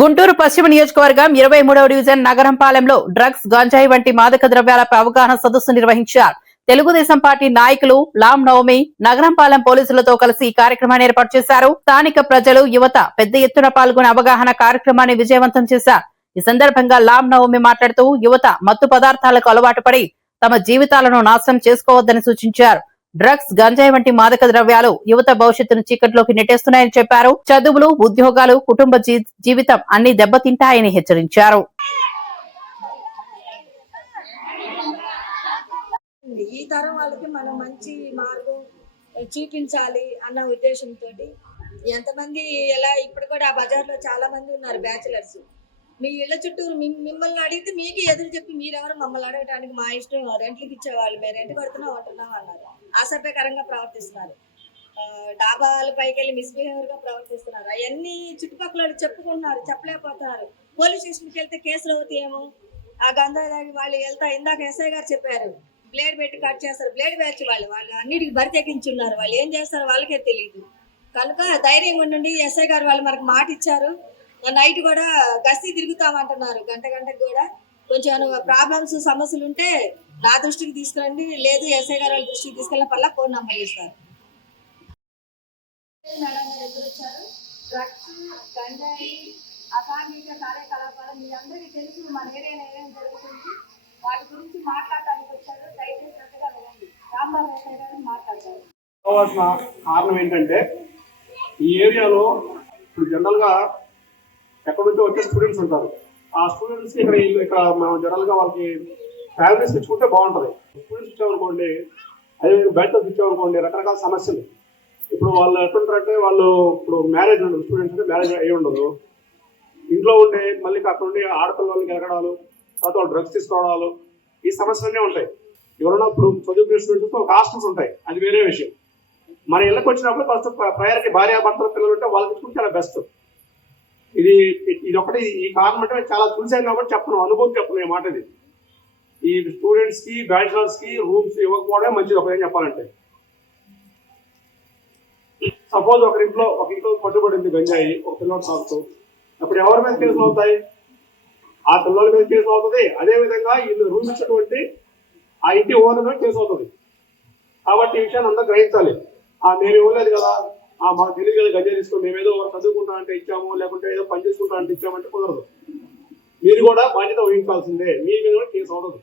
గుంటూరు పశ్చిమ నియోజకవర్గం 23వ division నగరంపాలెంలో drugs గంజాయి వంటి మాదక ద్రవ్యాలపై అవగాహన సదస్సు నిర్వహించారు. తెలుగుదేశం పార్టీ నాయకులు లామ్ నవమి నగరంపాలెం పోలీసులతో కలిసి ఈ కార్యక్రమాన్ని ఏర్పాటు చేశారు. స్థానిక ప్రజలు యువత పెద్ద ఎత్తున పాల్గొని అవగాహన కార్యక్రమాన్ని విజయవంతం చేశారు. ఈ సందర్భంగా లామ్ నవమి మాట్లాడుతూ యువత మత్తు పదార్థాలకు అలవాటు పడి తమ జీవితాలను నాశనం చేసుకోవద్దని సూచించారు. డ్రగ్స్ గంజాయి వంటి మాదక ద్రవ్యాలు యువత భవిష్యత్తును చీకట్లోకి నెట్టేస్తున్నాయని చెప్పారు. చదువులు, ఉద్యోగాలు, కుటుంబ జీవితం అన్ని దెబ్బతింటాయని హెచ్చరించారు. ఈ తరం వాళ్ళకి మనం మంచి మార్గం చూపించాలి అన్న ఉద్దేశంతో ఎంతమంది ఎలా ఇప్పుడు కూడా ఆ బజార్లో చాలా మంది ఉన్నారు బ్యాచిలర్స్. మీ ఇళ్ల చుట్టూరు మిమ్మల్ని అడిగితే మీకు ఎదురు చెప్పి మీరెవరు మమ్మల్ని అడగడానికి, మా ఇష్టం రెంట్లకి ఇచ్చేవాళ్ళు, మేము రెంట్ కడుతున్నాం ఉంటున్నాం అన్నారు. అసభ్యకరంగా ప్రవర్తిస్తున్నారు. డాబాల పైకి వెళ్ళి మిస్బిహేవియర్గా ప్రవర్తిస్తున్నారు. అవన్నీ చుట్టుపక్కల చెప్పుకుంటున్నారు, చెప్పలేకపోతున్నారు. పోలీస్ స్టేషన్కి వెళ్తే కేసులు అవుతాయేమో. ఆ గంధాదాగి వాళ్ళు వెళ్తా ఇందాక ఎస్ఐ గారు చెప్పారు, బ్లేడ్ పెట్టి కట్ చేస్తారు. బ్లేడ్ బ్యాచ్ వాళ్ళు అన్నిటికి బరి తెగించున్నారు. వాళ్ళు ఏం చేస్తారో వాళ్ళకే తెలియదు. కనుక ధైర్యంగా ఉండండి. ఎస్ఐ గారు వాళ్ళు మనకు మాట ఇచ్చారు. నైట్ కూడా గస్తీ తిరుగుతామంటున్నారు. గంటకు కూడా కొంచెం ప్రాబ్లమ్స్ సమస్యలు ఉంటే నా దృష్టికి తీసుకురండి, లేదు ఎస్ఐ గారు వాళ్ళ దృష్టికి తీసుకెళ్ళిన పల్ల ఫోన్ నంబర్ ఇస్తారు. మేడం గారు ఎదురు వచ్చారు. డ్రగ్స్, గంజాయి, అసాంఘిక కార్యకలాపాలు మీ అందరికీ తెలుసు. మన ఏరియాలో ఏమేమి జరుగుతుంది వాటి గురించి మాట్లాడటానికి వచ్చారు. దయచేసి శ్రద్ధగా వినండి. రాంబాబు ఎస్ఐ గారు మాట్లాడతారు. కారణం ఏంటంటే ఈ ఏరియాలో ఇప్పుడు జనరల్గా ఎక్కడి నుంచో వచ్చే స్టూడెంట్స్ ఉంటారు. ఆ స్టూడెంట్స్ ఇక్కడ మనం జనరల్గా వాళ్ళకి ఫ్యామిలీస్ ఇచ్చుకుంటే బాగుంటుంది. స్టూడెంట్స్ ఇచ్చామనుకోండి, అదే బ్యాచిలర్స్ ఇచ్చామనుకోండి, రకరకాల సమస్యలు. ఇప్పుడు వాళ్ళు ఎట్లుంటారంటే వాళ్ళు ఇప్పుడు మ్యారేజ్ ఉండదు, స్టూడెంట్స్ అంటే మ్యారేజ్ అయ్యి ఉండదు. ఇంట్లో ఉండే మళ్ళీ అక్కడ ఉండి ఆడపిల్లలకి ఎరగడాలు, తర్వాత వాళ్ళు డ్రగ్స్ తీసుకోవడాలు, ఈ సమస్యలన్నీ ఉంటాయి. ఎవరైనా ఇప్పుడు చదువుకునే స్టూడెంట్స్ ఒక హాస్టల్స్ ఉంటాయి, అది వేరే విషయం. మన ఇళ్ళకి వచ్చినప్పుడు ఫస్ట్ ప్రయారిటీ భార్యాభర్తల పిల్లలు ఉంటే వాళ్ళకి ఇచ్చుకుంటే చాలా బెస్ట్. ఇది ఒకటి. ఈ కారణం అంటే చాలా చూసాను కాబట్టి చెప్పను, అనుభవం చెప్పను ఈ మాట. ఇది ఈ స్టూడెంట్స్కి, బ్యాచిలర్స్కి రూమ్స్ ఇవ్వకపోవడమే మంచిది. ఒకవేం చెప్పాలంటే సపోజ్ ఒక ఇంట్లో పట్టుబడింది గంజాయి, ఒక పిల్లలు తాగుతూ, అప్పుడు ఎవరి మీద కేసులు అవుతాయి? ఆ పిల్లల మీద కేసులు అవుతుంది. అదేవిధంగా వీళ్ళు రూమ్ ఇచ్చినటువంటి ఆ ఇంటి ఓనర్ మీద కేసు అవుతుంది. కాబట్టి ఈ విషయాన్ని అంతా గ్రహించాలి. మేము ఇవ్వలేదు కదా, మాకు తెలియదు కదా గంజాయి తీసుకొని మేమేదో చదువుకుంటా అంటే ఇచ్చాము, లేకుంటే ఏదో పని చేసుకుంటా అంటే ఇచ్చామంటే కుదరదు. మీరు కూడా బాధ్యత వహించాల్సిందే. మీ మీద కూడా కేసు అవుతుంది.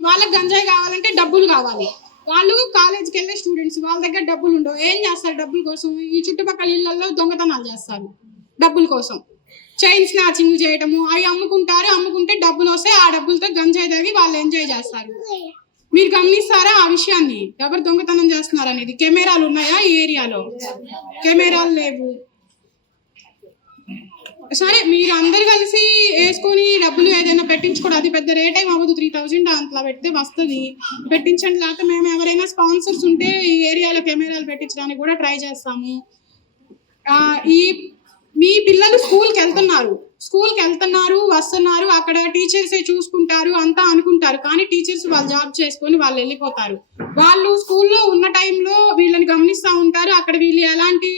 వాళ్ళకి గంజాయి కావాలంటే డబ్బులు కావాలి. వాళ్ళు కాలేజ్కి వెళ్ళే స్టూడెంట్స్, వాళ్ళ దగ్గర డబ్బులు ఉండవు. ఏం చేస్తారు డబ్బుల కోసం? ఈ చుట్టుపక్కల ఇళ్లలో దొంగతనాలు చేస్తారు డబ్బుల కోసం. చైన్ స్నాచింగ్ చేయటము, అవి అమ్ముకుంటారు. అమ్ముకుంటే డబ్బులు వస్తే ఆ డబ్బులతో గంజాయి తాగి వాళ్ళు ఎంజాయ్ చేస్తారు. మీరు గమనిస్తారా ఆ విషయాన్ని? ఎవరు దొంగతనం చేస్తున్నారు అనేది? కెమెరాలు ఉన్నాయా ఈ ఏరియాలో? కెమెరాలు లేవు. సరే, మీరు అందరు కలిసి వేసుకొని డబ్బులు ఏదైనా పెట్టించుకోవడం, అది పెద్ద రేట్ ఏమి అవ్వదు. 3000 అంతలా పెడితే వస్తుంది, పెట్టించండి. లేకపోతే మేము ఎవరైనా స్పాన్సర్స్ ఉంటే ఈ ఏరియాలో కెమెరాలు పెట్టించడానికి కూడా ట్రై చేస్తాము. మీ పిల్లలు స్కూల్కి వెళ్తున్నారు, వస్తున్నారు, అక్కడ టీచర్సే చూసుకుంటారు అంతా అనుకుంటారు. కానీ టీచర్స్ వాళ్ళు జాబ్ చేసుకొని వాళ్ళు వెళ్ళిపోతారు. వాళ్ళు స్కూల్లో ఉన్న టైంలో వీళ్ళని గమనిస్తూ ఉంటారు. అక్కడ వీళ్ళు ఎలాంటి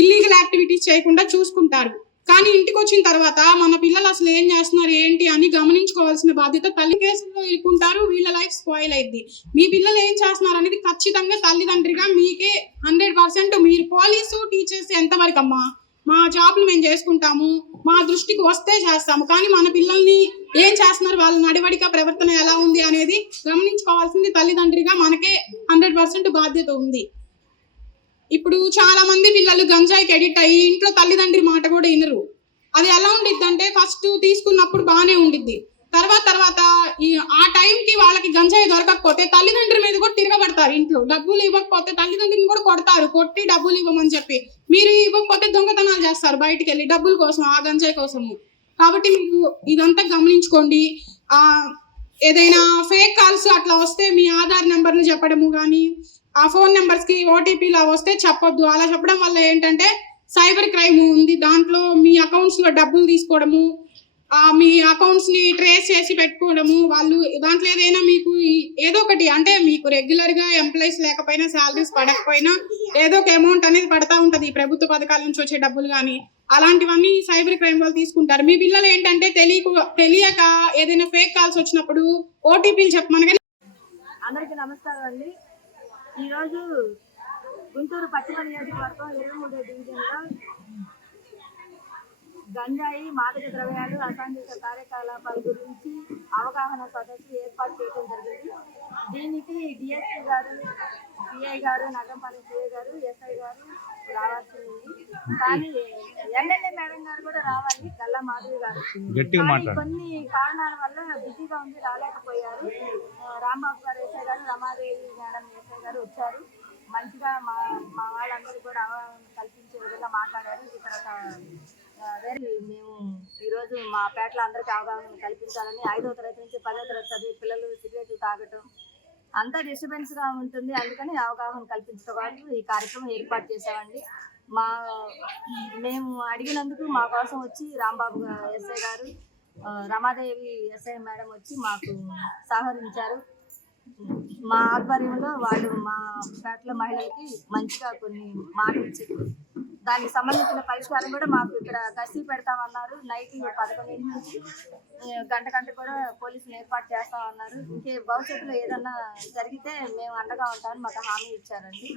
ఇల్లీగల్ యాక్టివిటీస్ చేయకుండా చూసుకుంటారు. కానీ ఇంటికి వచ్చిన తర్వాత మన పిల్లలు అసలు ఏం చేస్తున్నారు ఏంటి అని గమనించుకోవాల్సిన బాధ్యత తల్లి. కేసుల్లో ఇరుక్కుంటారు, వీళ్ళ లైఫ్ స్పాయిల్ అయింది. మీ పిల్లలు ఏం చేస్తున్నారు అనేది ఖచ్చితంగా తల్లిదండ్రిగా మీకే 100%. మీరు పోలీసు, టీచర్స్ ఎంతవరకు అమ్మా, మా జాబ్లు మేము చేసుకుంటాము, మా దృష్టికి వస్తే చేస్తాము. కానీ మన పిల్లల్ని ఏం చేస్తున్నారు, వాళ్ళ నడవడిక ప్రవర్తన ఎలా ఉంది అనేది గమనించుకోవాల్సింది తల్లిదండ్రిగా మనకే 100% బాధ్యత ఉంది. ఇప్పుడు చాలా మంది పిల్లలు గంజాయికి ఎడిక్ట్ అయ్యి ఇంట్లో తల్లిదండ్రి మాట కూడా వినరు. అది ఎలా ఉండిద్ది అంటే, ఫస్ట్ తీసుకున్నప్పుడు బాగానే ఉండిద్ది. తర్వాత ఆ టైంకి వాళ్ళకి గంజాయి దొరకకపోతే తల్లిదండ్రుల మీద కూడా తిరగబడతారు. ఇంట్లో డబ్బులు ఇవ్వకపోతే తల్లిదండ్రులను కూడా కొడతారు, కొట్టి డబ్బులు ఇవ్వమని చెప్పి. మీరు ఇవ్వకపోతే దొంగతనాలు చేస్తారు బయటికి వెళ్ళి డబ్బుల కోసం, ఆ గంజాయి కోసము. కాబట్టి మీరు ఇదంతా గమనించుకోండి. ఏదైనా ఫేక్ కాల్స్ అట్లా వస్తే మీ ఆధార్ నెంబర్లు చెప్పడము, కానీ ఆ ఫోన్ నెంబర్స్కి ఓటీపీలా వస్తే చెప్పొద్దు. అలా చెప్పడం వల్ల ఏంటంటే సైబర్ క్రైమ్ ఉంది. దాంట్లో మీ అకౌంట్స్లో డబ్బులు తీసుకోవడము, మీ అకౌంట్స్ని ట్రేస్ చేసి పెట్టుకోవడము. వాళ్ళు దాంట్లో ఏదైనా మీకు ఏదో ఒకటి, అంటే మీకు రెగ్యులర్గా ఎంప్లాయీస్ లేకపోయినా, శాలరీస్ పడకపోయినా ఏదో ఒక అమౌంట్ అనేది పడతా ఉంటుంది ఈ ప్రభుత్వ పథకాల నుంచి వచ్చే డబ్బులు. కానీ అలాంటివన్నీ సైబర్ క్రైమ్ వాళ్ళు తీసుకుంటారు. మీ పిల్లలు ఏంటంటే తెలియక ఏదైనా ఫేక్ కాల్స్ వచ్చినప్పుడు ఓటీపీలు చెప్పమనగా. అందరికీ నమస్కారం అండి. ఈరోజు గుంటూరు పశ్చిమ నియోజకవర్గం 23వ డివిజన్లో గంజాయి, మాదక ద్రవ్యాలు, అసాంఘిక కార్యకలాపాల గురించి అవగాహన సదస్సు ఏర్పాటు చేయడం జరిగింది. దీనికి డిఎస్పీ గారు, సిఐ గారు, నగరంపాలెం సిఐ గారు, ఎస్ఐ గారు రావాల్సి ఉంది. కానీ ఎమ్మెల్యే మేడం గారు కూడా రావాలి, గల్లా మాధవి గారు. కానీ కొన్ని కారణాల వల్ల బిజీగా ఉంది, రాలేకపోయారు. రాంబాబు గారు ఎస్ఐ గారు, రమాదేవి మేడం ఎస్ఐ గారు వచ్చారు. మంచిగా మా వాళ్ళందరూ కూడా అవగాహన కల్పించే విధంగా మాట్లాడారు. ఇక్కడ మేము ఈరోజు మా పేటలో అందరికీ అవగాహన కల్పించాలని 5వ తరగతి నుంచి 10వ తరగతి చదివే పిల్లలు సిగరెట్లు తాగటం అంతా డిస్టర్బెన్స్గా ఉంటుంది. అందుకని అవగాహన కల్పించడం వాళ్ళు ఈ కార్యక్రమం ఏర్పాటు చేసామండి. మేము అడిగినందుకు మా కోసం వచ్చి రాంబాబు ఎస్ఐ గారు, రమాదేవి ఎస్ఐ మేడం వచ్చి మాకు సహకరించారు. మా ఆధ్వర్యంలో వాళ్ళు మా పేటలో మహిళలకి మంచిగా కొన్ని మాటలు చెప్పి దానికి సంబంధించిన పరిష్కారం కూడా మాకు ఇక్కడ గస్తీ పెడతామన్నారు. నైట్ 11 నుంచి గంట కూడా పోలీసులు ఏర్పాటు చేస్తామన్నారు. ఇంకే భవిష్యత్తులో ఏదన్నా జరిగితే మేము అండగా ఉంటామని మాకు హామీ ఇచ్చారండి.